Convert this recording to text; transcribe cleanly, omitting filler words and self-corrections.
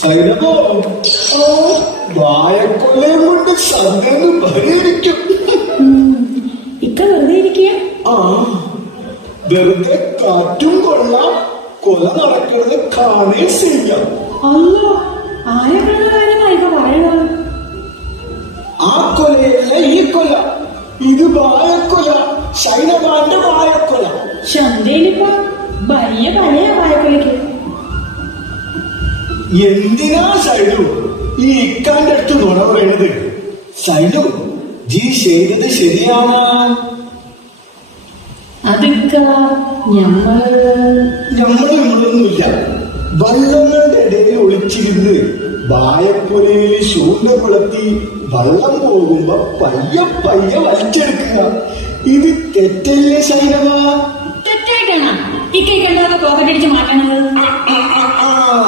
സൈനമോ, വാഴക്കൊലയും കൊണ്ട് സന്ധ്യന്ന് പരിഹരിക്കും. ഇക്ക വെറുതെ ഇരിക്കുക. ആ, വെറുതെ കാറ്റും കൊള്ളാം, കൊല നടക്കുന്നത് കാണേ ചെയ്യാം. അല്ലോ, ആരെക്കുള്ള കാര്യമാണ് ഇപ്പൊ പറയുന്നത്? ആ കൊലയല്ല ഈ കൊല, ഇത് വാഴക്കൊല, സൈനമാന്റെ വാഴക്കൊല. ചന്തയിലിപ്പോ വലിയ പഴയ വാഴക്കൊലയ്ക്ക്. എന്തിനാ സൈനു ഈ ഇക്കാന്റെ അടുത്ത് നുണ പറയുന്നത്? സൈനു, ജി ചെയ്തത് ശരിയാണ്. അതിക്ക നമ്മളൊന്നുമില്ല. വള്ളങ്ങളുടെ ഇടയിൽ ഒളിച്ചിരുന്ന് വാഴക്കൊലയിൽ ശൂന്യപ്പെടുത്തി വള്ളം പോകുമ്പോ പയ്യെ പയ്യെ വലിച്ചെടുക്കുക. ഇത് തെറ്റല്ലേ സൈനമാ? തെറ്റായിട്ടാണ് ഇക്കൈക്കണ്ടാതെ പോക്കറ്റടിച്ച് മാറ്റണത്.